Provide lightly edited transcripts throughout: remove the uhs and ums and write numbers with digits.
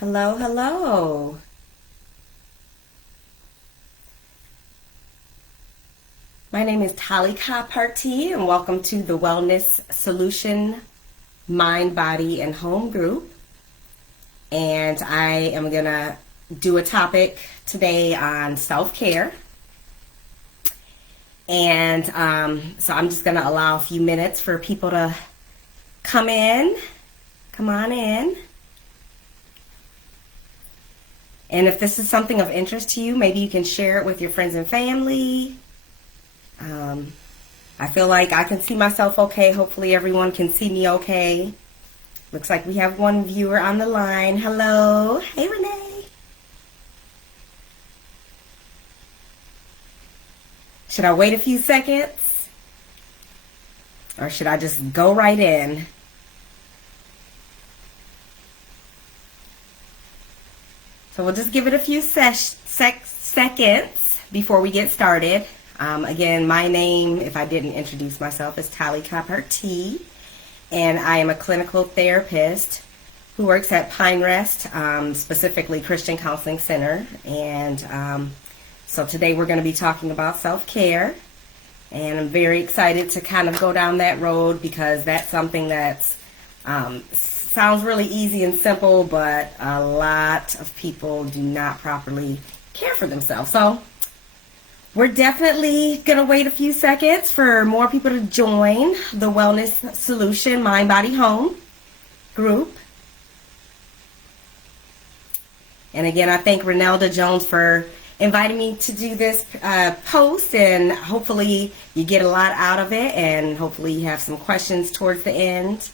Hello, hello. My name is Tah Parteekah, and welcome to the Wellness Solution Mind, Body, and Home Group. And I am going to do a topic today on self-care. And so I'm just going to allow a few minutes for people to come on in. And if this is something of interest to you, maybe you can share it with your friends and family. I feel like I can see myself okay. Hopefully everyone can see me okay. Looks like we have one viewer on the line. Hello. Hey, Renee. Should I wait a few seconds? Or should I just go right in? So we'll just give it a few seconds before we get started. Again, my name, if I didn't introduce myself, is Tah Parteekah, and I am a clinical therapist who works at Pine Rest, specifically Christian Counseling Center. And so today we're going to be talking about self-care, and I'm very excited to kind of go down that road because that's something that's sounds really easy and simple, but a lot of people do not properly care for themselves. So we're definitely going to wait a few seconds for more people to join the Wellness Solution Mind, Body, Home group. And again, I thank Reynelda Jones for inviting me to do this post, and hopefully you get a lot out of it, and hopefully you have some questions towards the end.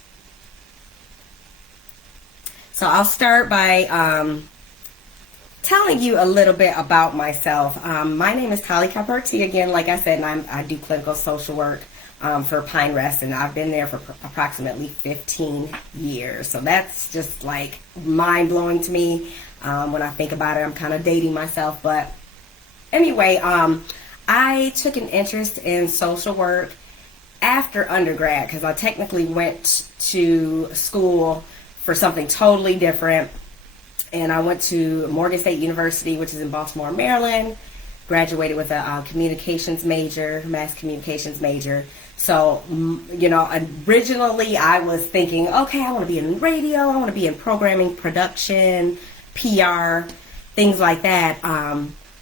So I'll start by telling you a little bit about myself. My name is Tah Parteekah, again, like I said, and I do clinical social work for Pine Rest, and I've been there for approximately 15 years. So that's just like mind-blowing to me. When I think about it, I'm kind of dating myself. But anyway, I took an interest in social work after undergrad because I technically went to school for something totally different. And I went to Morgan State University, which is in Baltimore, Maryland, graduated with a communications major, mass communications major. So, originally I was thinking, okay, I want to be in radio, I want to be in programming, production, PR, things like that.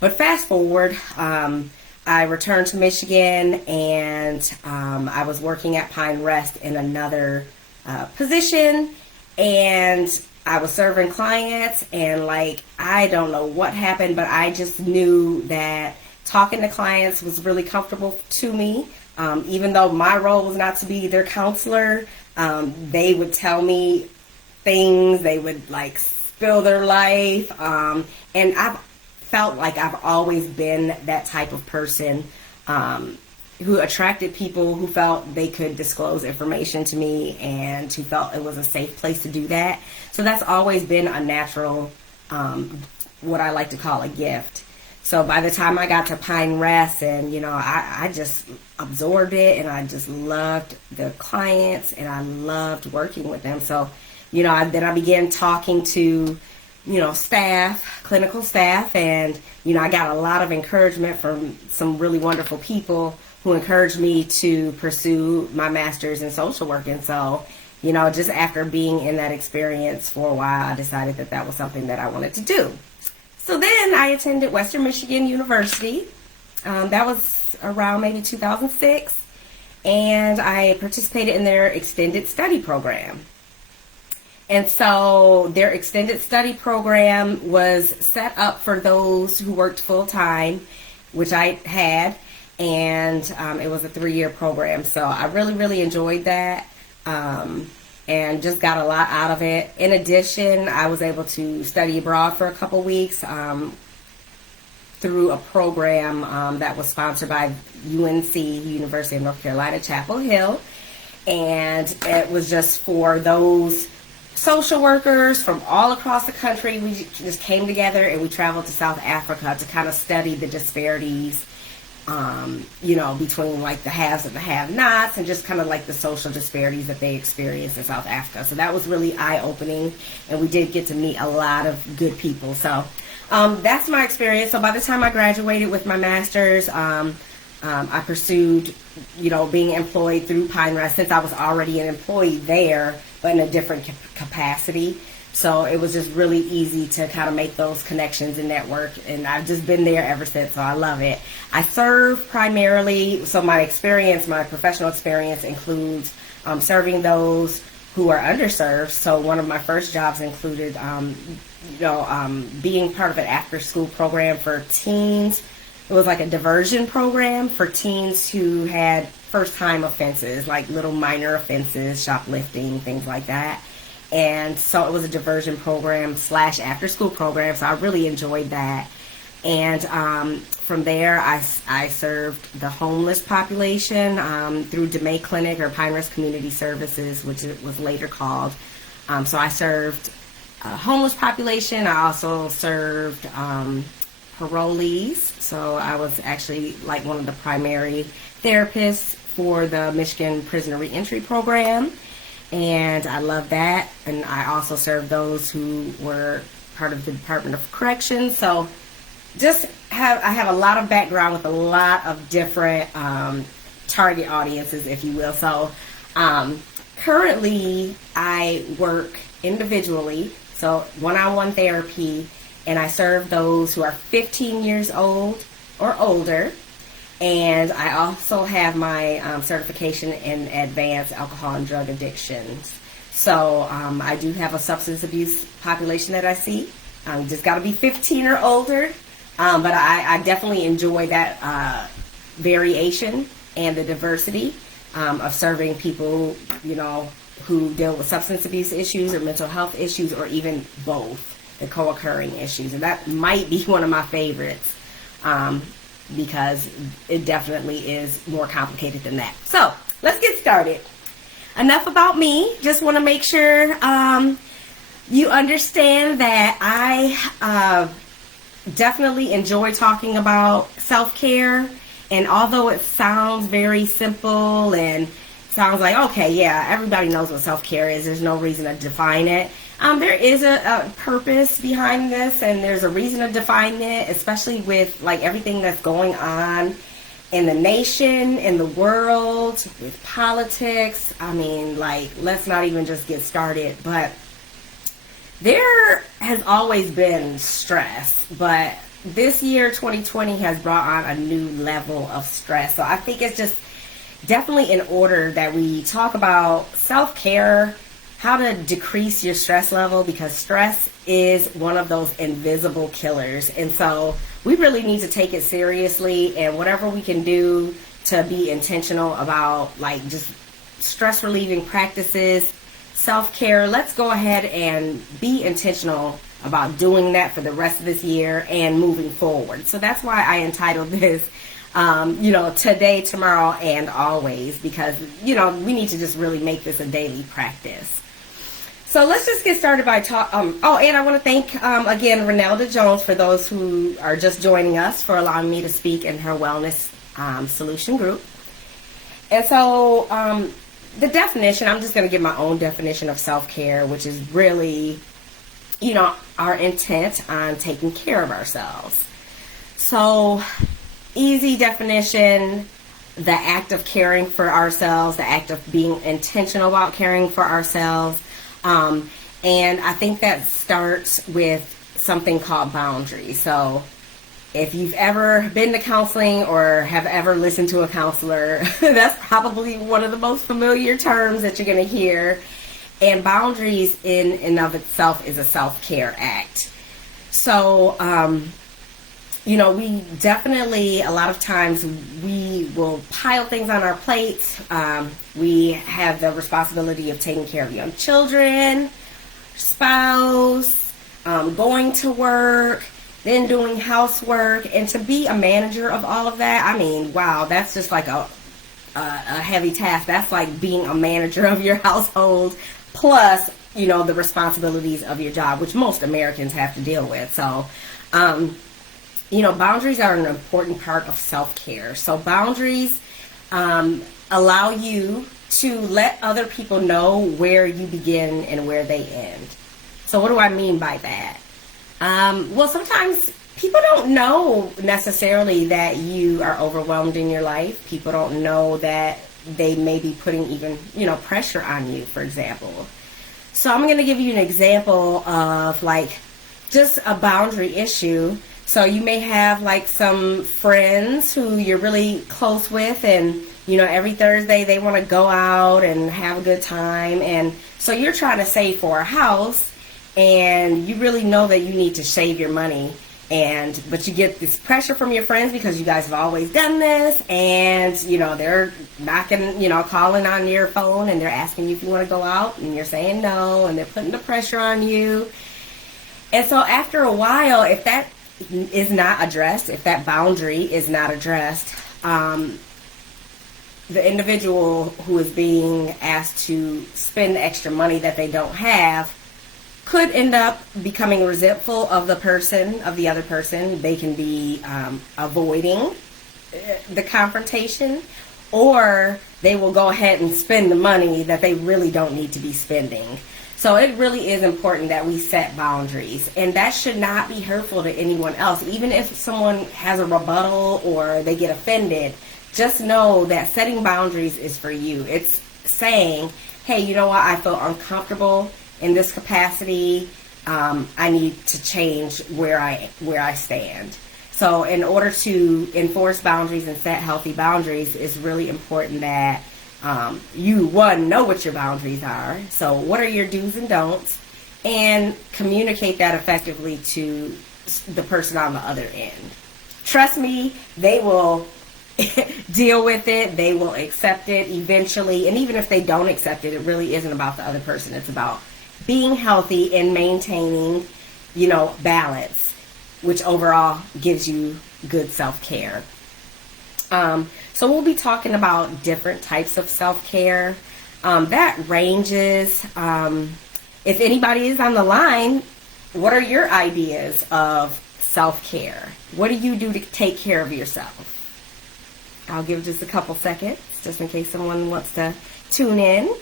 But fast forward, I returned to Michigan, and I was working at Pine Rest in another position, and I was serving clients, and I don't know what happened, but I just knew that talking to clients was really comfortable to me. Even though my role was not to be their counselor, they would tell me things, they would spill their life, and I've felt like I've always been that type of person who attracted people who felt they could disclose information to me and who felt it was a safe place to do that. So that's always been a natural, what I like to call a gift. So by the time I got to Pine Rest, and I just absorbed it, and I just loved the clients, and I loved working with them. So then I began talking to staff, clinical staff, and I got a lot of encouragement from some really wonderful people who encouraged me to pursue my master's in social work. And so, just after being in that experience for a while, I decided that that was something that I wanted to do. So then I attended Western Michigan University. That was around maybe 2006. And I participated in their extended study program. And so their extended study program was set up for those who worked full-time, which I had. And it was a 3-year program. So I really, really enjoyed that. And just got a lot out of it. In addition, I was able to study abroad for a couple weeks through a program that was sponsored by UNC, University of North Carolina, Chapel Hill. And it was just for those social workers from all across the country. We just came together and we traveled to South Africa to kind of study the disparities between like the haves and the have-nots, and just kind of like the social disparities that they experience in South Africa. So that was really eye-opening, and we did get to meet a lot of good people. So that's my experience. So by the time I graduated with my master's, I pursued, being employed through Pine Rest, since I was already an employee there, but in a different capacity. So it was just really easy to kind of make those connections and network, and I've just been there ever since, so I love it. I serve primarily, so my professional experience includes serving those who are underserved. So one of my first jobs included, being part of an after-school program for teens. It was like a diversion program for teens who had first-time offenses, like little minor offenses, shoplifting, things like that. And so it was a diversion program / after-school program, so I really enjoyed that. And from there, I served the homeless population through DeMay Clinic, or Pine Rest Community Services, which it was later called. So I served homeless population. I also served parolees. So I was actually like one of the primary therapists for the Michigan Prisoner Reentry Program. And I love that. And I also served those who were part of the Department of Corrections. So I have a lot of background with a lot of different target audiences, if you will. So currently I work individually, so one-on-one therapy, and I serve those who are 15 years old or older. And I also have my certification in advanced alcohol and drug addictions. So I do have a substance abuse population that I see. You just got to be 15 or older. But I definitely enjoy that variation and the diversity of serving people, who deal with substance abuse issues or mental health issues, or even both, the co-occurring issues. And that might be one of my favorites. Because it definitely is more complicated than that. So let's get started. Enough about me. Just want to make sure you understand that I definitely enjoy talking about self-care. And although it sounds very simple and sounds like, okay, yeah, everybody knows what self-care is, there's no reason to define it. There is a purpose behind this, and there's a reason to define it, especially with like everything that's going on in the nation, in the world, with politics. I mean, like, let's not even just get started. But there has always been stress, but this year, 2020, has brought on a new level of stress. So I think it's just definitely in order that we talk about self-care, how to decrease your stress level, because stress is one of those invisible killers. And so we really need to take it seriously, and whatever we can do to be intentional about like just stress relieving practices, self-care, let's go ahead and be intentional about doing that for the rest of this year and moving forward. So that's why I entitled this today, tomorrow, and always, because we need to just really make this a daily practice. So let's just get started by and I want to thank, again, Reynelda Jones, for those who are just joining us, for allowing me to speak in her wellness solution group. And so the definition, I'm just going to give my own definition of self-care, which is really, our intent on taking care of ourselves. So easy definition, the act of caring for ourselves, the act of being intentional about caring for ourselves. And I think that starts with something called boundaries. So if you've ever been to counseling or have ever listened to a counselor, that's probably one of the most familiar terms that you're going to hear. And boundaries in and of itself is a self-care act. So, we definitely, a lot of times, we will pile things on our plates. We have the responsibility of taking care of young children, spouse, going to work, then doing housework. And to be a manager of all of that, I mean, wow, that's just like a heavy task. That's like being a manager of your household, plus, the responsibilities of your job, which most Americans have to deal with. So, boundaries are an important part of self-care. So boundaries allow you to let other people know where you begin and where they end. So what do I mean by that? Well, sometimes people don't know necessarily that you are overwhelmed in your life. People don't know that they may be putting even, pressure on you, for example. So I'm going to give you an example of like just a boundary issue. So you may have like some friends who you're really close with, and every Thursday they want to go out and have a good time, and so you're trying to save for a house, and you really know that you need to save your money, but you get this pressure from your friends because you guys have always done this, and they're knocking, calling on your phone, and they're asking you if you want to go out, and you're saying no, and they're putting the pressure on you. And so after a while, if that is not addressed, if that boundary is not addressed, the individual who is being asked to spend extra money that they don't have could end up becoming resentful of the other person. They can be avoiding the confrontation, or they will go ahead and spend the money that they really don't need to be spending. So it really is important that we set boundaries, and that should not be hurtful to anyone else. Even if someone has a rebuttal or they get offended, just know that setting boundaries is for you. It's saying, hey, you know what, I feel uncomfortable in this capacity. I need to change where I stand. So in order to enforce boundaries and set healthy boundaries, it's really important that you, one, know what your boundaries are. So what are your do's and don'ts, and communicate that effectively to the person on the other end. Trust me, they will deal with it. They will accept it eventually. And even if they don't accept it, it really isn't about the other person. It's about being healthy and maintaining, balance, which overall gives you good self-care. So we'll be talking about different types of self-care. That ranges. If anybody is on the line, what are your ideas of self-care? What do you do to take care of yourself? I'll give just a couple seconds, just in case someone wants to tune in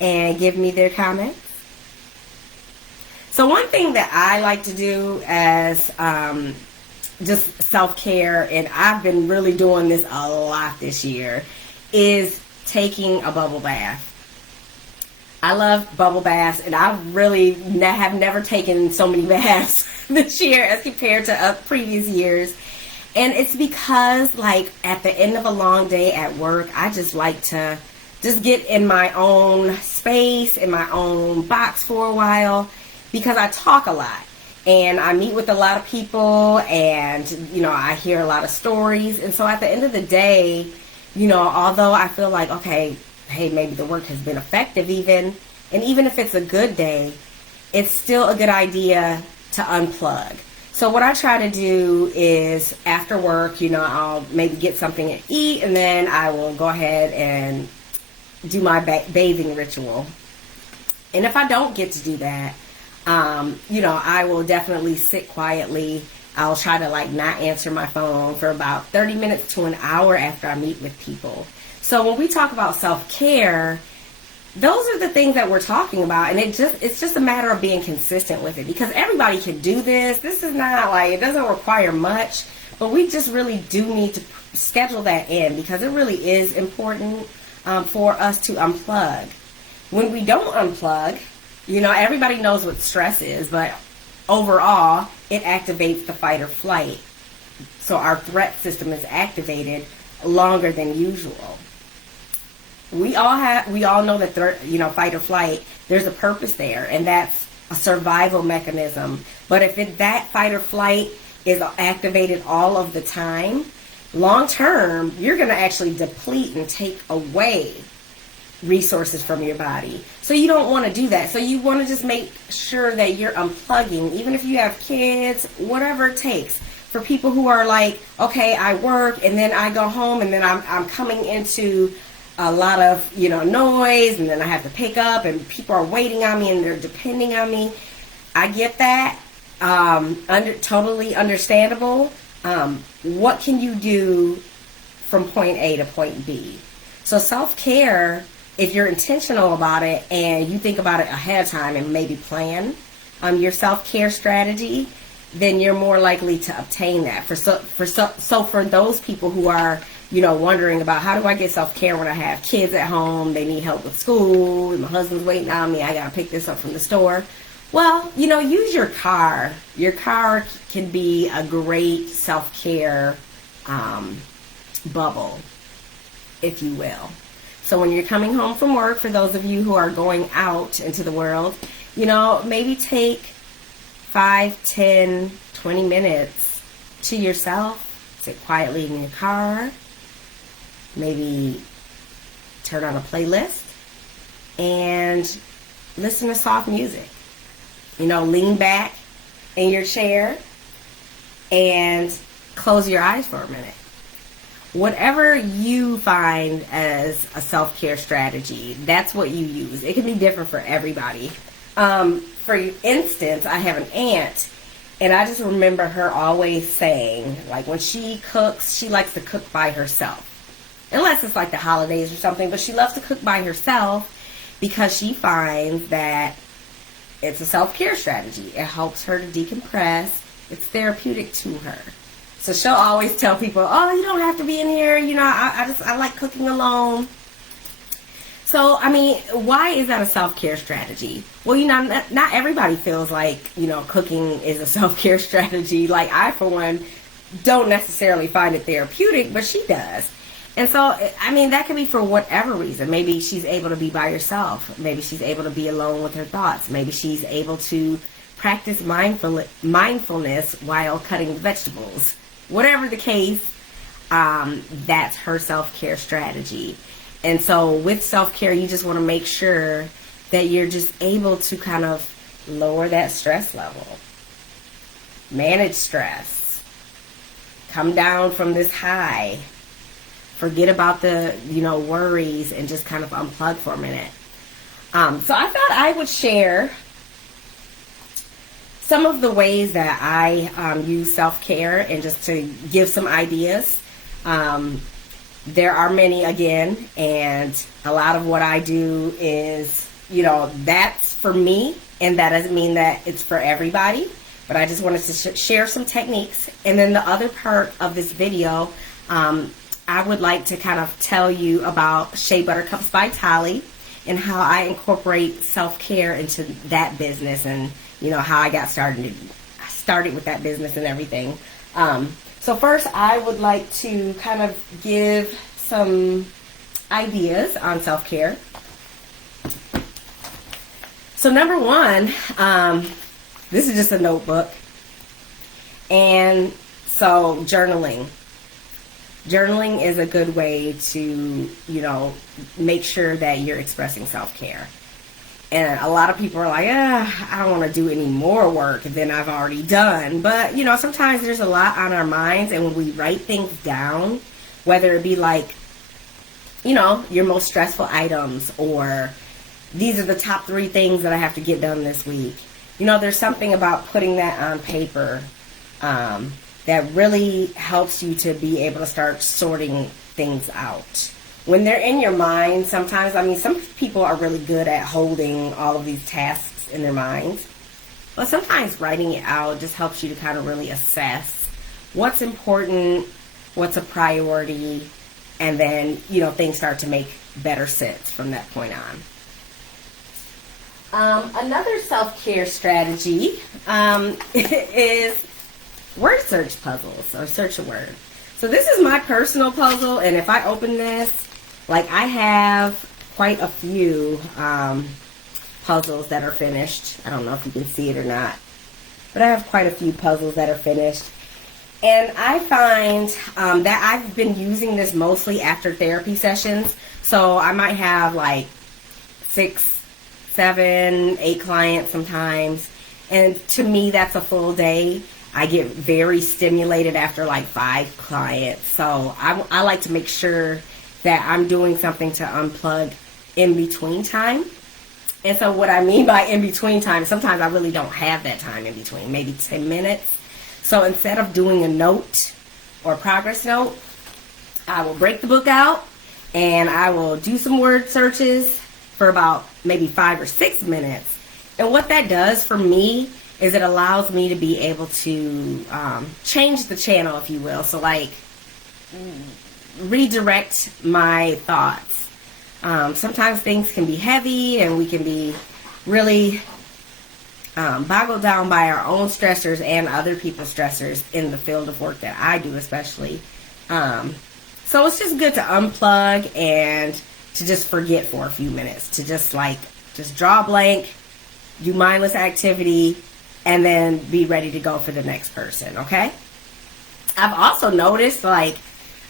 and give me their comments. So one thing that I like to do as just self-care, and I've been really doing this a lot this year, is taking a bubble bath. I love bubble baths, and I really have never taken so many baths this year as compared to previous years. And it's because, like, at the end of a long day at work, I just like to just get in my own space, in my own box for a while, because I talk a lot. And I meet with a lot of people, and, I hear a lot of stories. And so at the end of the day, although I feel like, okay, hey, maybe the work has been effective even if it's a good day, it's still a good idea to unplug. So what I try to do is after work, I'll maybe get something to eat, and then I will go ahead and do my bathing ritual. And if I don't get to do that, I will definitely sit quietly. I'll try to not answer my phone for about 30 minutes to an hour after I meet with people. So when we talk about self-care, those are the things that we're talking about, and it's just a matter of being consistent with it, because everybody can do this. This is not it doesn't require much, but we just really do need to schedule that in, because it really is important for us to unplug. When we don't unplug, everybody knows what stress is, but overall, it activates the fight or flight. So our threat system is activated longer than usual. We all know that fight or flight, there's a purpose there, and that's a survival mechanism. But if that fight or flight is activated all of the time, long term, you're going to actually deplete and take away resources from your body. So you don't want to do that. So you want to just make sure that you're unplugging, even if you have kids, whatever it takes. For people who are okay, I work and then I go home, and then I'm coming into a lot of noise, and then I have to pick up, and people are waiting on me and they're depending on me. I get that, Totally understandable. What can you do from point A to point B? So self-care, if you're intentional about it and you think about it ahead of time and maybe plan your self-care strategy, then you're more likely to obtain that. So for those people who are, wondering about, how do I get self-care when I have kids at home, they need help with school, and my husband's waiting on me, I gotta pick this up from the store. Well, use your car. Your car can be a great self-care bubble, if you will. So when you're coming home from work, for those of you who are going out into the world, maybe take 5, 10, 20 minutes to yourself. Sit quietly in your car. Maybe turn on a playlist and listen to soft music. Lean back in your chair and close your eyes for a minute. Whatever you find as a self-care strategy, that's what you use. It can be different for everybody. For instance, I have an aunt, and I just remember her always saying, like, when she cooks, she likes to cook by herself. Unless it's like the holidays or something, but she loves to cook by herself because she finds that it's a self-care strategy. It helps her to decompress. It's therapeutic to her. So she'll always tell people, oh, you don't have to be in here. I like cooking alone. So, why is that a self-care strategy? Well, not everybody feels like, cooking is a self-care strategy. Like, I, for one, don't necessarily find it therapeutic, but she does. And so, that can be for whatever reason. Maybe she's able to be by herself. Maybe she's able to be alone with her thoughts. Maybe she's able to practice mindfulness while cutting vegetables. Whatever the case, that's her self-care strategy. And so with self-care, you just want to make sure that you're just able to kind of lower that stress level. Manage stress. Come down from this high. Forget about the, worries and just kind of unplug for a minute. So I thought I would share some of the ways that I use self-care and just to give some ideas. There are many, again, and a lot of what I do is, that's for me, and that doesn't mean that it's for everybody, but I just wanted to share some techniques. And then the other part of this video, I would like to kind of tell you about Shea Buttercups by Tali and how I incorporate self-care into that business and, how I got started with that business and everything. So first, I would like to kind of give some ideas on self-care. So number one, this is just a notebook. And so journaling. Journaling is a good way to, make sure that you're expressing self-care. And a lot of people are like, I don't want to do any more work than I've already done. But, sometimes there's a lot on our minds. And when we write things down, whether it be like, your most stressful items, or these are the top 3 things that I have to get done this week. There's something about putting that on paper that really helps you to be able to start sorting things out. When they're in your mind, sometimes, some people are really good at holding all of these tasks in their minds. But sometimes writing it out just helps you to kind of really assess what's important, what's a priority, and then, things start to make better sense from that point on. Another self-care strategy is word search puzzles, or search a word. So this is my personal puzzle, and if I open this, I have quite a few puzzles that are finished. I don't know if you can see it or not, but I have quite a few puzzles that are finished. And I find that I've been using this mostly after therapy sessions. So I might have 6, 7, 8 clients sometimes. And to me, that's a full day. I get very stimulated after 5 clients. So I like to make sure that I'm doing something to unplug in between time. And so what I mean by in between time, sometimes I really don't have that time in between, maybe 10 minutes. So instead of doing a note or progress note, I will break the book out and I will do some word searches for about maybe 5 or 6 minutes. And what that does for me is it allows me to be able to change the channel, if you will. So like redirect my thoughts. Sometimes things can be heavy and we can be really boggled down by our own stressors and other people's stressors in the field of work that I do especially. So it's just good to unplug and to just forget for a few minutes. To just draw a blank, do mindless activity, and then be ready to go for the next person, okay? I've also noticed, like,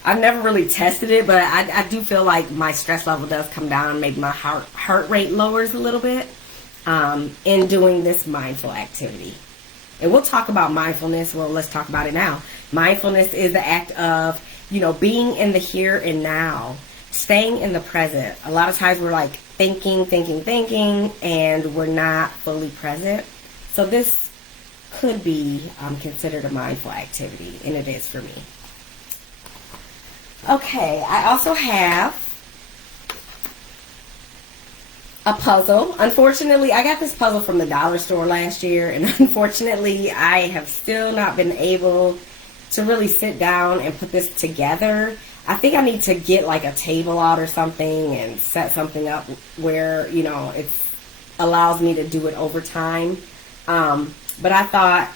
I've never really tested it, but I do feel like my stress level does come down. Maybe my heart rate lowers a little bit in doing this mindful activity. And we'll talk about mindfulness. Well, let's talk about it now. Mindfulness is the act of, being in the here and now, staying in the present. A lot of times we're like thinking, and we're not fully present. So this could be considered a mindful activity, and it is for me. Okay, I also have a puzzle. Unfortunately, I got this puzzle from the dollar store last year, and unfortunately, I have still not been able to really sit down and put this together. I think I need to get like a table out or something and set something up where, it allows me to do it over time. But I thought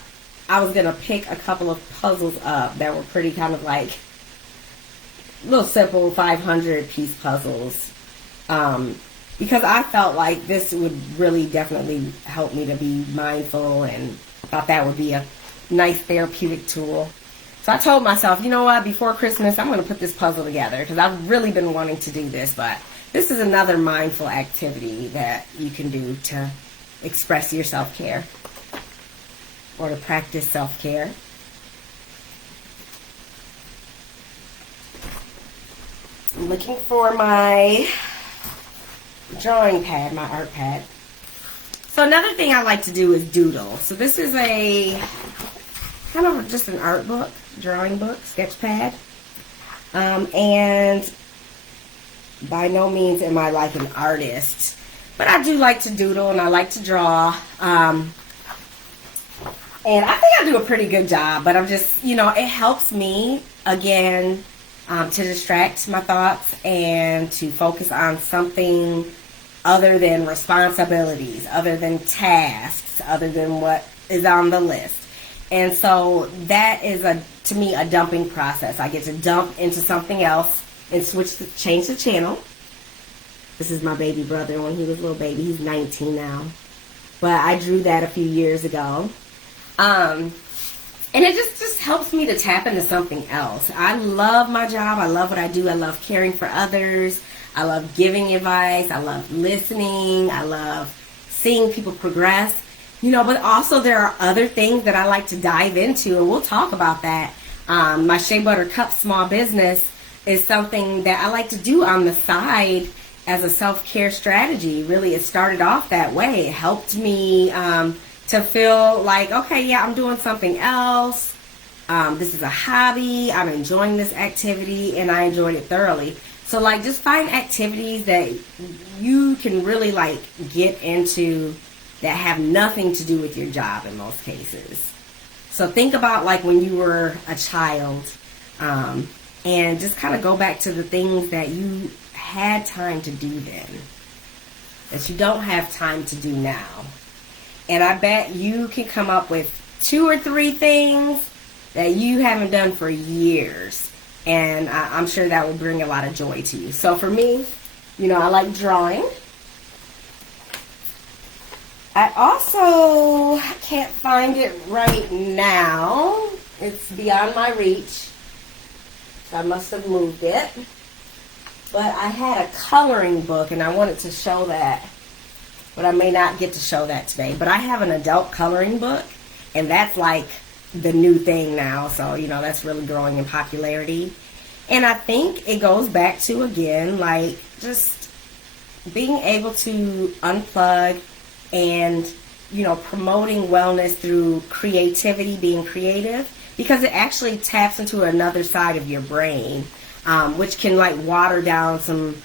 I was going to pick a couple of puzzles up that were pretty kind of like little simple 500-piece puzzles. Because I felt like this would really definitely help me to be mindful, and thought that would be a nice therapeutic tool. So I told myself, you know what, before Christmas, I'm going to put this puzzle together because I've really been wanting to do this. But this is another mindful activity that you can do to express your self-care or to practice self-care. I'm looking for my drawing pad, my art pad. So another thing I like to do is doodle. So this is a kind of just an art book, drawing book, sketch pad. And by no means am I like an artist, but I do like to doodle and I like to draw. And I think I do a pretty good job, but I'm just, it helps me, again, to distract my thoughts and to focus on something other than responsibilities, other than tasks, other than what is on the list. And so that is, to me, a dumping process. I get to dump into something else and change the channel. This is my baby brother when he was a little baby. He's 19 now. But I drew that a few years ago. And it just helps me to tap into something else. I love my job. I love what I do. I love caring for others. I love giving advice. I love listening. I love seeing people progress. But also there are other things that I like to dive into, and we'll talk about that. My Shea Butter Cup small business is something that I like to do on the side as a self-care strategy. Really, it started off that way. It helped me to feel like, okay, yeah, I'm doing something else. This is a hobby. I'm enjoying this activity, and I enjoyed it thoroughly. So, just find activities that you can really, get into that have nothing to do with your job in most cases. So think about when you were a child, and just kind of go back to the things that you had time to do then that you don't have time to do now. And I bet you can come up with 2 or 3 things that you haven't done for years. And I'm sure that will bring a lot of joy to you. So for me, I like drawing. I also can't find it right now. It's beyond my reach. So I must have moved it. But I had a coloring book and I wanted to show that. But I may not get to show that today. But I have an adult coloring book. And that's the new thing now. So, that's really growing in popularity. And I think it goes back to, again, just being able to unplug and, promoting wellness through creativity, being creative, because it actually taps into another side of your brain, which can like water down some,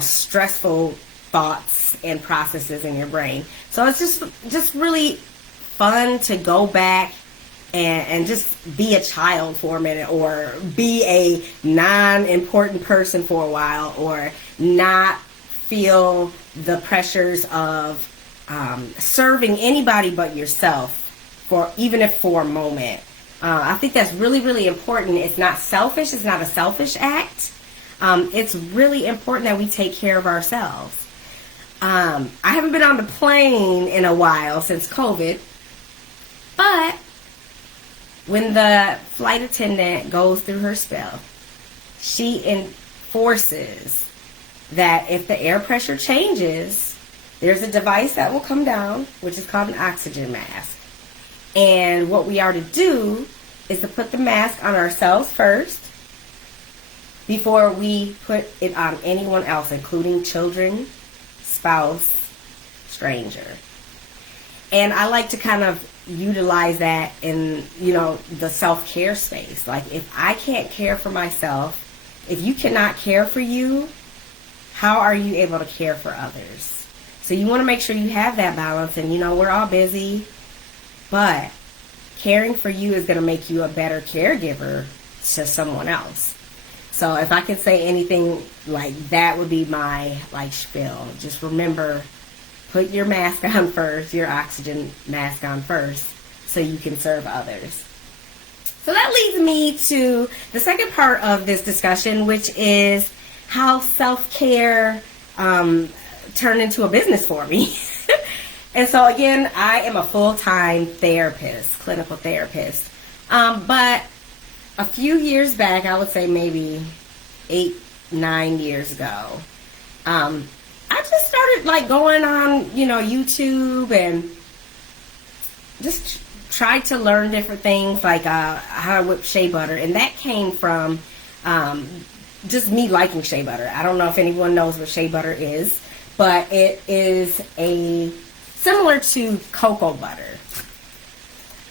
stressful thoughts and processes in your brain. So it's just really fun to go back and just be a child for a minute, or be a non-important person for a while, or not feel the pressures of serving anybody but yourself, even if for a moment. I think that's really, really important. It's not selfish. It's not a selfish act. It's really important that we take care of ourselves. I haven't been on the plane in a while since COVID, but when the flight attendant goes through her spell, she enforces that if the air pressure changes, there's a device that will come down, which is called an oxygen mask. And what we are to do is to put the mask on ourselves first before we put it on anyone else, including children, spouse, stranger. And I like to kind of utilize that in, the self-care space. Like, if I can't care for myself, if you cannot care for you, how are you able to care for others? So you want to make sure you have that balance. And, we're all busy, but caring for you is going to make you a better caregiver to someone else. So if I could say anything, like, that would be my, spiel. Just remember, put your mask on first, your oxygen mask on first, so you can serve others. So that leads me to the second part of this discussion, which is how self-care turned into a business for me. And so again, I am a full-time therapist, clinical therapist. But a few years back, I would say maybe 8-9 years ago, I just started going on, YouTube, and just tried to learn different things, like how to whip shea butter. And that came from just me liking shea butter. I don't know if anyone knows what shea butter is, but it is similar to cocoa butter.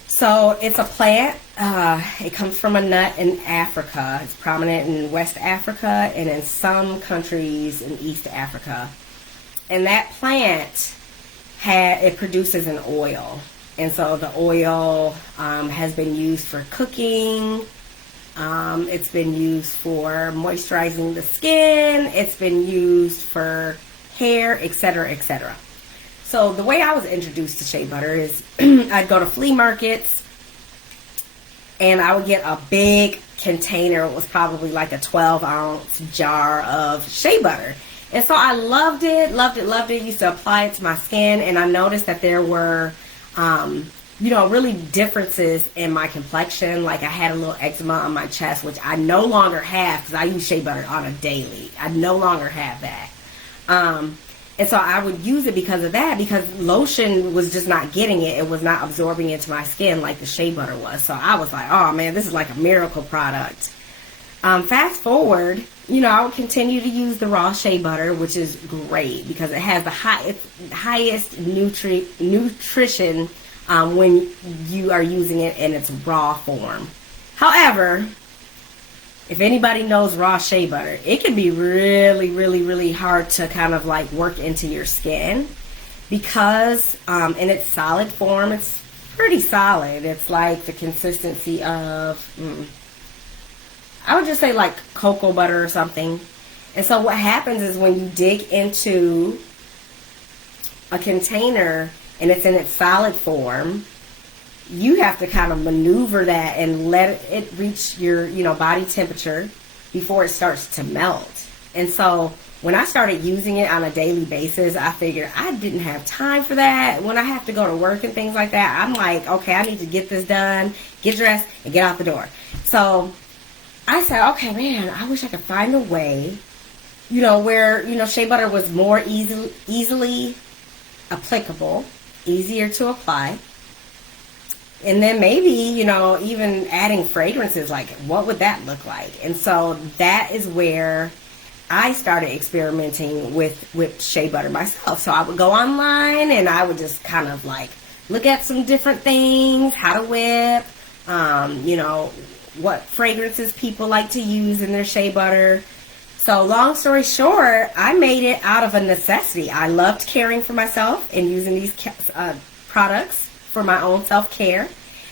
So it's a plant. It comes from a nut in Africa. It's prominent in West Africa and in some countries in East Africa. And that plant, it produces an oil. And so the oil has been used for cooking. It's been used for moisturizing the skin. It's been used for hair, etc., etc. So the way I was introduced to shea butter is I'd go to flea markets and I would get a big container. It was probably like a 12-ounce jar of shea butter. And so I loved it. Used to apply it to my skin, and I noticed that there were, really differences in my complexion. Like, I had a little eczema on my chest, which I no longer have because I use shea butter on a daily. I no longer have that. And so I would use it because of that, because lotion was just not getting it. It was not absorbing into my skin like the shea butter was. So I was like, oh man, this is like a miracle product. Fast forward, I would continue to use the raw shea butter, which is great because it has the highest nutrition when you are using it in its raw form. However, if anybody knows raw shea butter, it can be really, really, really hard to kind of work into your skin because in its solid form, it's pretty solid. It's like the consistency of, I would just say like cocoa butter or something. And so what happens is when you dig into a container and it's in its solid form, you have to kind of maneuver that and let it reach your, body temperature before it starts to melt. And so when I started using it on a daily basis, I figured I didn't have time for that. When I have to go to work and things like that, I'm like, okay, I need to get this done, get dressed, and get out the door. So I said, okay, man, I wish I could find a way, where, shea butter was more easily applicable, easier to apply. And then maybe, even adding fragrances, like what would that look like? And so that is where I started experimenting with shea butter myself. So I would go online and I would just kind of like look at some different things, how to whip, you know, what fragrances people like to use in their shea butter. So long story short, I made it out of a necessity. I loved caring for myself and using these products for my own self-care.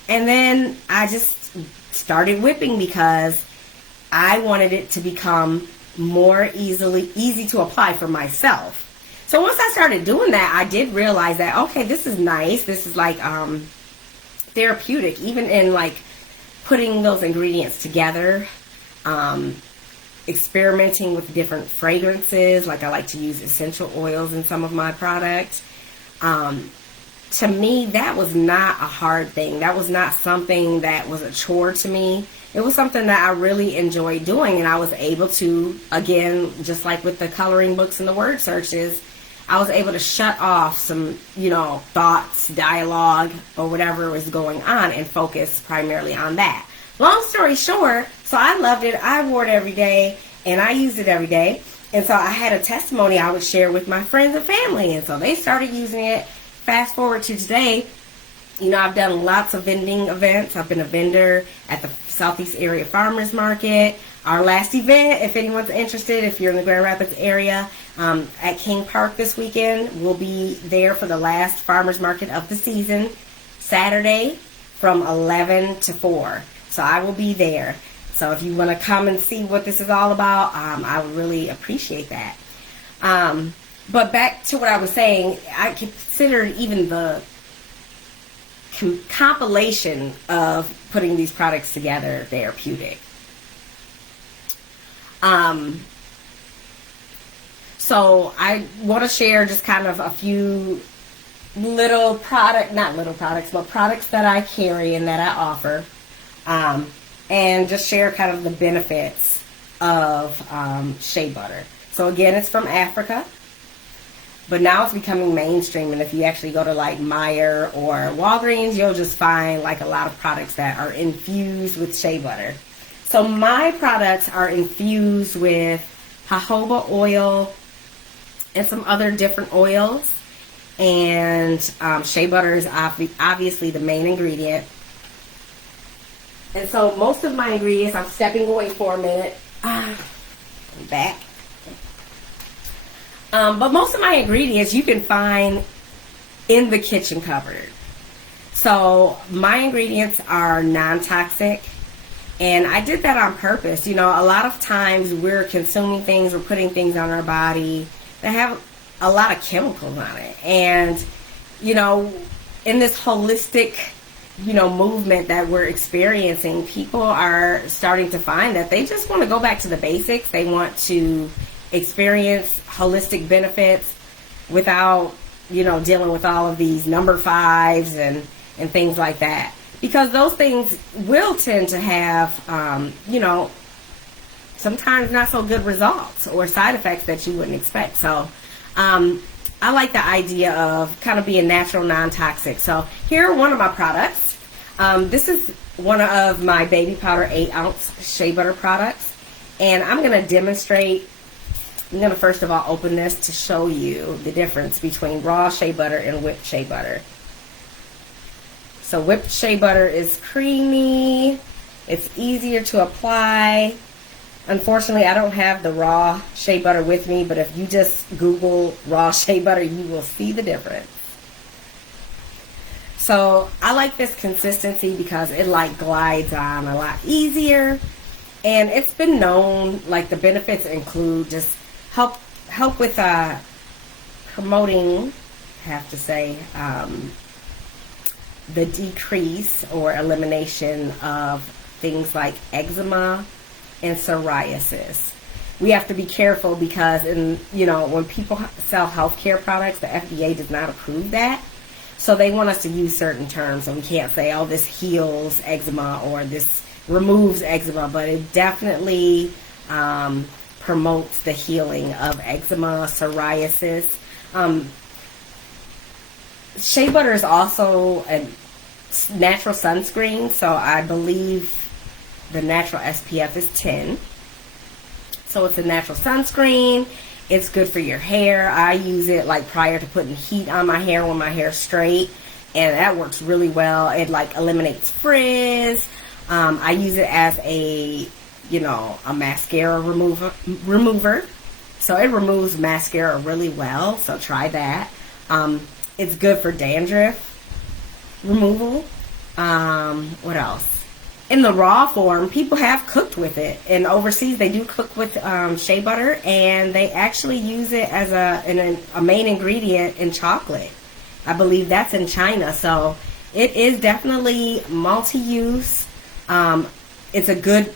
And then I just started whipping because I wanted it to become more easy to apply for myself. So once I started doing that, I did realize that, okay, this is nice. This is like therapeutic, even in like putting those ingredients together, experimenting with different fragrances. Like I like to use essential oils in some of my products. To me, that was not a hard thing. That was not something that was a chore to me. It was something that I really enjoyed doing, and I was able to, again, just like with the coloring books and the word searches, I was able to shut off some, you know, thoughts, dialogue, or whatever was going on and focus primarily on that. Long story short, so I loved it. I wore it every day, and I used it every day. And so I had a testimony I would share with my friends and family, and so they started using it. Fast forward to today, you know, I've done lots of vending events. I've been a vendor at the Southeast Area Farmers Market. Our last event, if anyone's interested, if you're in the Grand Rapids area, at King Park this weekend, we'll be there for the last Farmers Market of the season, Saturday from 11 to 4. So I will be there. So if you want to come and see what this is all about, I would really appreciate that. But back to what I was saying, I considered even the compilation of putting these products together therapeutic. So I want to share just kind of a few products that I carry and that I offer, and just share kind of the benefits of shea butter. So again, it's from Africa. But now it's becoming mainstream, and if you actually go to like Meijer or Walgreens, you'll just find like a lot of products that are infused with shea butter. So my products are infused with jojoba oil and some other different oils, and shea butter is obviously the main ingredient. And so most of my ingredients, I'm stepping away for a minute. I'm back. But most of my ingredients you can find in the kitchen cupboard. So my ingredients are non-toxic, and I did that on purpose. You know, a lot of times we're consuming things, we're putting things on our body that have a lot of chemicals on it. And, you know, in this holistic, you know, movement that we're experiencing, people are starting to find that they just want to go back to the basics. They want to experience holistic benefits without, you know, dealing with all of these number fives and things like that. Because those things will tend to have, you know, sometimes not so good results or side effects that you wouldn't expect. So I like the idea of kind of being natural, non-toxic. So here are one of my products. This is one of my baby powder 8-ounce shea butter products. And I'm going to demonstrate. I'm going to first of all open this to show you the difference between raw shea butter and whipped shea butter. So whipped shea butter is creamy. It's easier to apply. Unfortunately, I don't have the raw shea butter with me, but if you just Google raw shea butter, you will see the difference. So I like this consistency because it like glides on a lot easier. And it's been known, like the benefits include just help with promoting, I have to say, the decrease or elimination of things like eczema and psoriasis. We have to be careful because when people sell healthcare products, the FDA does not approve that. So they want us to use certain terms. So we can't say, oh, this heals eczema or this removes eczema, but it definitely promotes the healing of eczema, psoriasis. Shea butter is also a natural sunscreen, so I believe the natural SPF is 10. So it's a natural sunscreen. It's good for your hair. I use it like prior to putting heat on my hair when my hair is straight, and that works really well. It like eliminates frizz. I use it as a a mascara remover. So it removes mascara really well. So try that. It's good for dandruff removal. What else? In the raw form, people have cooked with it. And overseas, they do cook with shea butter, and they actually use it as a main ingredient in chocolate. I believe that's in China. So it is definitely multi-use. It's a good,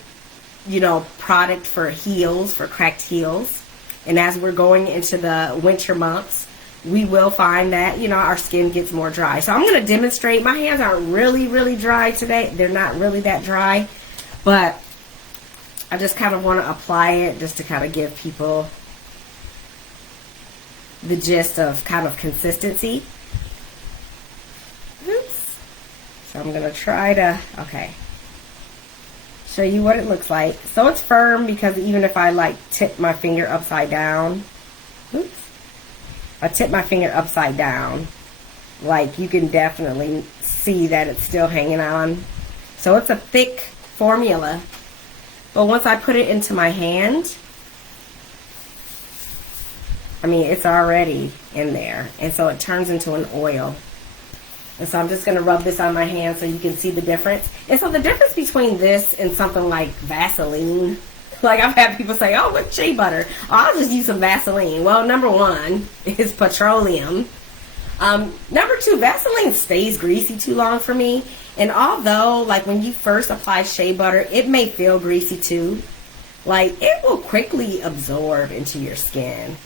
product for heels, for cracked heels. And as we're going into the winter months, we will find that, our skin gets more dry. So I'm going to demonstrate. My hands aren't really, really dry today. They're not really that dry. But I just kind of want to apply it just to kind of give people the gist of kind of consistency. Oops. So I'm going to try to, show you what it looks like. So it's firm because even if I like tip my finger upside down, I tip my finger upside down, like you can definitely see that it's still hanging on. So it's a thick formula, but once I put it into my hand, it's already in there, and so it turns into an oil. And so I'm just going to rub this on my hand so you can see the difference. And so the difference between this and something like Vaseline, like I've had people say, oh, what's shea butter? Oh, I'll just use some Vaseline. Well, number one is petroleum. Number two, Vaseline stays greasy too long for me. And although, like when you first apply shea butter, it may feel greasy too. Like it will quickly absorb into your skin.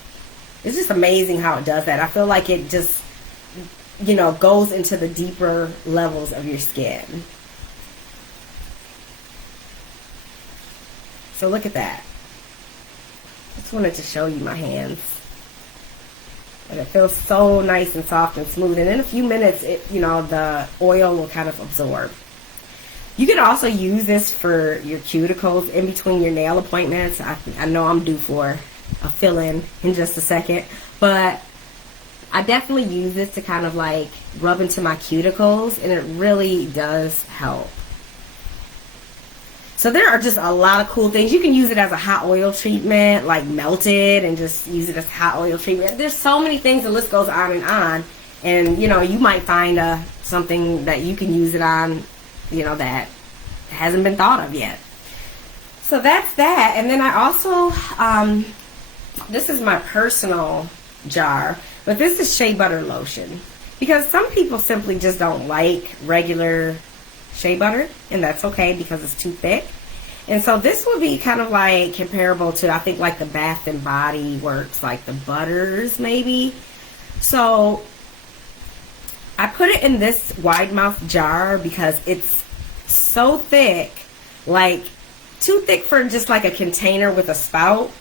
It's just amazing how it does that. I feel like it just, goes into the deeper levels of your skin. So look at that. Just wanted to show you my hands. And it feels so nice and soft and smooth. And in a few minutes, the oil will kind of absorb. You can also use this for your cuticles in between your nail appointments. I know I'm due for a fill-in just a second. But I definitely use this to kind of like rub into my cuticles. And it really does help. So there are just a lot of cool things. You can use it as a hot oil treatment, like melt it and just use it as hot oil treatment. There's so many things, the list goes on and on. And, you might find something that you can use it on, that hasn't been thought of yet. So that's that. And then I also, this is my personal jar, but this is shea butter lotion. Because some people simply just don't like regular shea butter, and that's okay because it's too thick. And so this would be kind of like comparable to, I think, like the Bath and Body Works, like the butters maybe. So I put it in this wide mouth jar because it's so thick, like too thick for just like a container with a spout,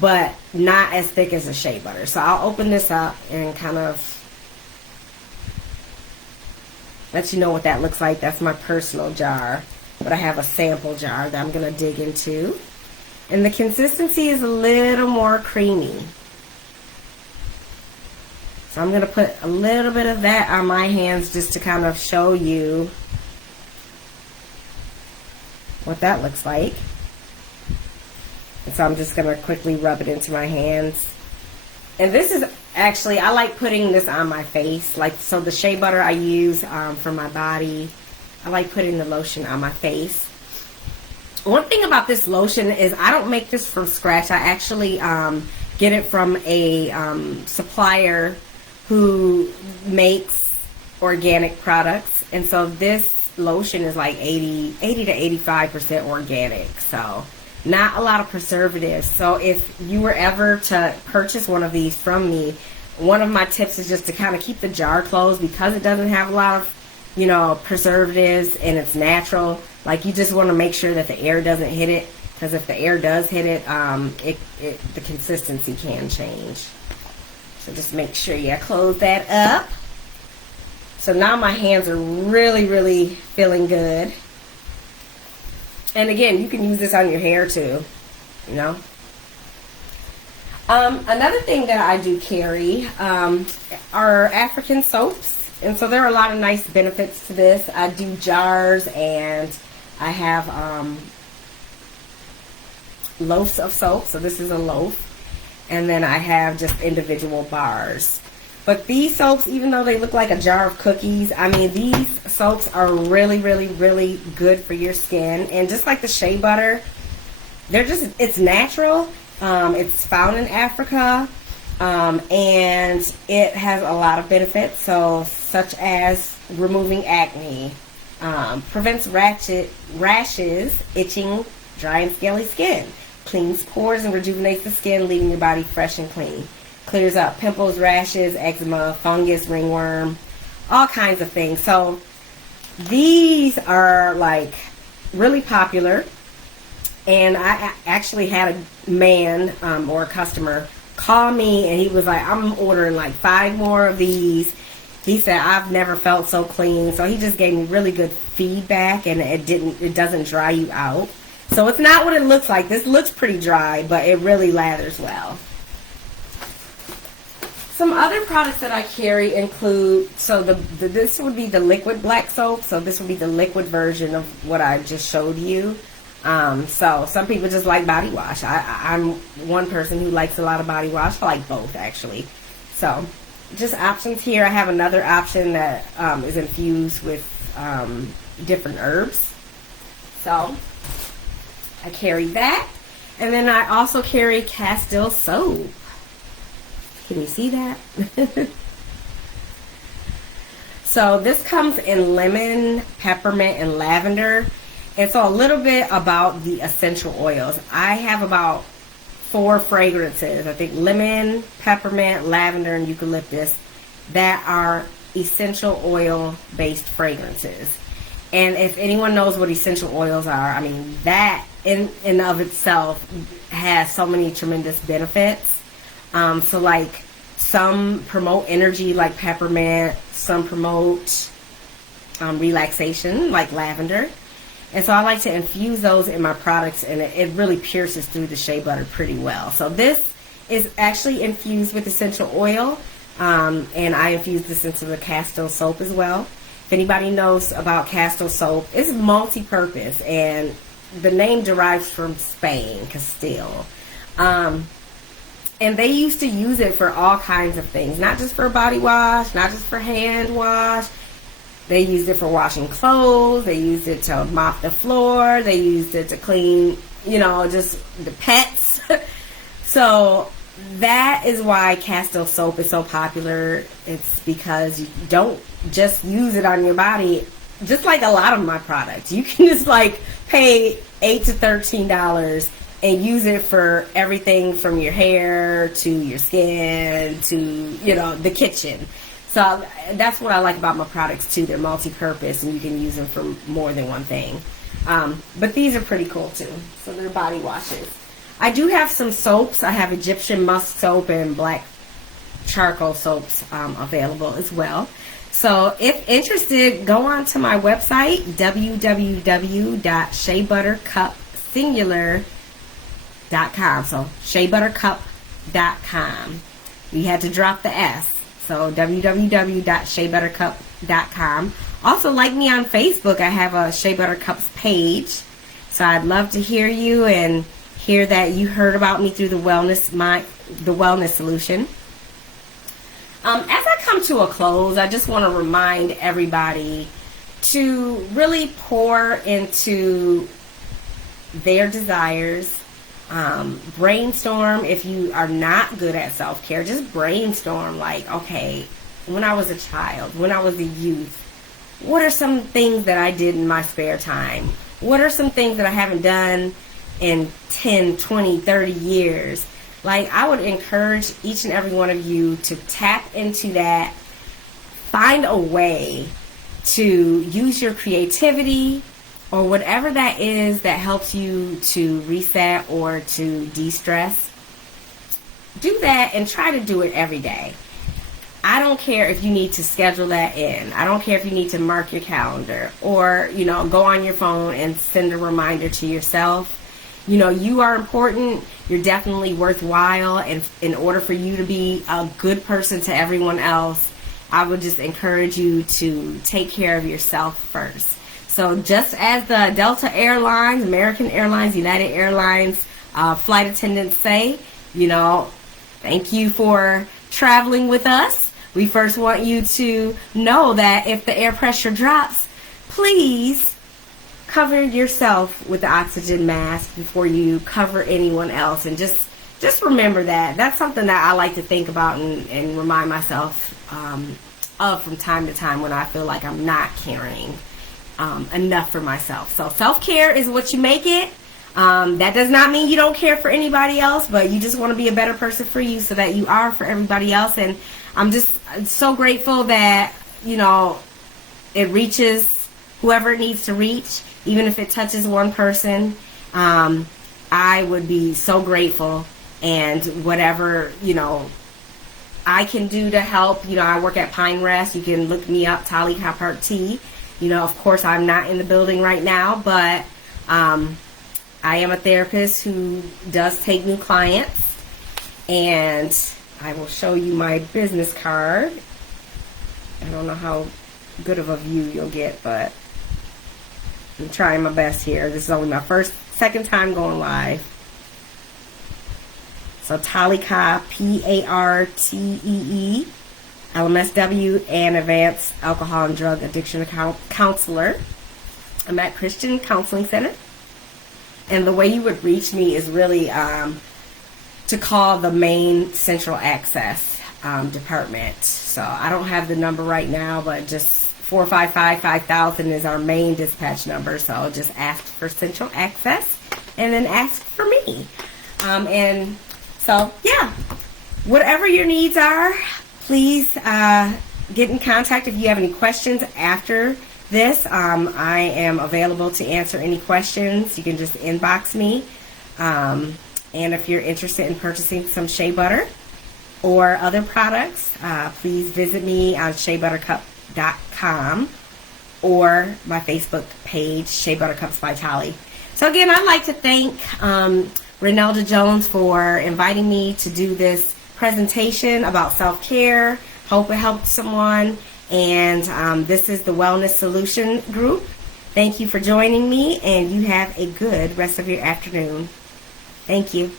but not as thick as a shea butter. So I'll open this up and kind of let you know what that looks like. That's my personal jar. But I have a sample jar that I'm going to dig into. And the consistency is a little more creamy. So I'm going to put a little bit of that on my hands just to kind of show you what that looks like. And so I'm just going to quickly rub it into my hands. And this is actually, I like putting this on my face. Like, so the shea butter I use for my body, I like putting the lotion on my face. One thing about this lotion is I don't make this from scratch. I actually get it from a supplier who makes organic products. And so this lotion is like 80 to 85% organic. So not a lot of preservatives. So if you were ever to purchase one of these from me, one of my tips is just to kind of keep the jar closed because it doesn't have a lot of, preservatives and it's natural. Like, you just want to make sure that the air doesn't hit it, because if the air does hit it, the consistency can change. So just make sure you close that up. So now my hands are really, really feeling good. And again, you can use this on your hair too, Another thing that I do carry are African soaps. And so there are a lot of nice benefits to this. I do jars, and I have loaves of soap. So this is a loaf. And then I have just individual bars. But these soaps, even though they look like a jar of cookies, I mean, these soaps are really, really, really good for your skin. And just like the shea butter, it's natural. It's found in Africa. And it has a lot of benefits, such as removing acne, prevents rashes, itching, dry and scaly skin, cleans pores and rejuvenates the skin, leaving your body fresh and clean, clears up pimples, rashes, eczema, fungus, ringworm, all kinds of things. So these are like really popular, and I actually had a man or a customer call me, and he was like, I'm ordering like 5 more of these. He said, I've never felt so clean. So he just gave me really good feedback, and it doesn't dry you out. So it's not what it looks like. This looks pretty dry, but it really lathers well. Some other products that I carry include, this would be the liquid black soap. So this would be the liquid version of what I just showed you. So some people just like body wash. I'm one person who likes a lot of body wash. I like both, actually. So just options here. I have another option that is infused with different herbs. So I carry that. And then I also carry Castile soap. Can you see that? So this comes in lemon, peppermint, and lavender. And so a little bit about the essential oils. I have about 4 fragrances. I think lemon, peppermint, lavender, and eucalyptus that are essential oil based fragrances. And if anyone knows what essential oils are, I mean, that in and of itself has so many tremendous benefits. So like some promote energy like peppermint, some promote relaxation like lavender. And so I like to infuse those in my products, and it really pierces through the shea butter pretty well. So this is actually infused with essential oil, and I infuse this into the Castile soap as well. If anybody knows about Castile soap, it's multi-purpose, and the name derives from Spain, Castile. And they used to use it for all kinds of things, not just for body wash, not just for hand wash. They used it for washing clothes. They used it to mop the floor. They used it to clean, just the pets. So that is why Castile soap is so popular. It's because you don't just use it on your body. Just like a lot of my products, you can just like pay $8 to $13 and use it for everything from your hair to your skin to, the kitchen. So that's what I like about my products too. They're multi-purpose, and you can use them for more than one thing. But these are pretty cool too. So they're body washes. I do have some soaps. I have Egyptian musk soap and black charcoal soaps available as well. So if interested, go on to my website, www.sheabuttercupsingular.com. So sheabuttercup.com. You had to drop the S. So www.sheabuttercup.com. Also, like me on Facebook. I have a Shea Butter Cups page. So I'd love to hear you and hear that you heard about me through the wellness solution. As I come to a close, I just want to remind everybody to really pour into their desires. Brainstorm. If you are not good at self-care, just brainstorm like, okay, when I was a child, when I was a youth, what are some things that I did in my spare time? What are some things that I haven't done in 10, 20, 30 years? Like, I would encourage each and every one of you to tap into that. Find a way to use your creativity or whatever that is that helps you to reset or to de-stress. Do that and try to do it every day. I don't care if you need to schedule that in. I don't care if you need to mark your calendar or, go on your phone and send a reminder to yourself. You are important. you're definitely worthwhile, and in order for you to be a good person to everyone else, I would just encourage you to take care of yourself first. So just as the Delta Airlines, American Airlines, United Airlines flight attendants say, thank you for traveling with us. We first want you to know that if the air pressure drops, please cover yourself with the oxygen mask before you cover anyone else. And just remember that. That's something that I like to think about and remind myself of from time to time when I feel like I'm not caring enough for myself. So self-care is what you make it. That does not mean you don't care for anybody else, but you just want to be a better person for you so that you are for everybody else. And I'm just so grateful that, it reaches whoever it needs to reach, even if it touches one person. I would be so grateful, and whatever, I can do to help. I work at Pine Rest. You can look me up, Tah Parteekah. Of course, I'm not in the building right now, but I am a therapist who does take new clients, and I will show you my business card. I don't know how good of a view you'll get, but I'm trying my best here. This is only my second time going live. So Parteekah, Parteee, LMSW, and Advanced Alcohol and Drug Addiction Counselor. I'm at Christian Counseling Center. And the way you would reach me is really to call the main central access department. So I don't have the number right now, but just 455-5000 is our main dispatch number. So just ask for central access and then ask for me. And so, yeah, whatever your needs are, please get in contact if you have any questions after this. I am available to answer any questions. You can just inbox me. And if you're interested in purchasing some shea butter or other products, please visit me on sheabuttercup.com or my Facebook page, Shea Buttercups by Tali. So again, I'd like to thank Reynelda Jones for inviting me to do this presentation about self-care. Hope it helped someone. And this is the Wellness Solution Group. Thank you for joining me, and you have a good rest of your afternoon. Thank you.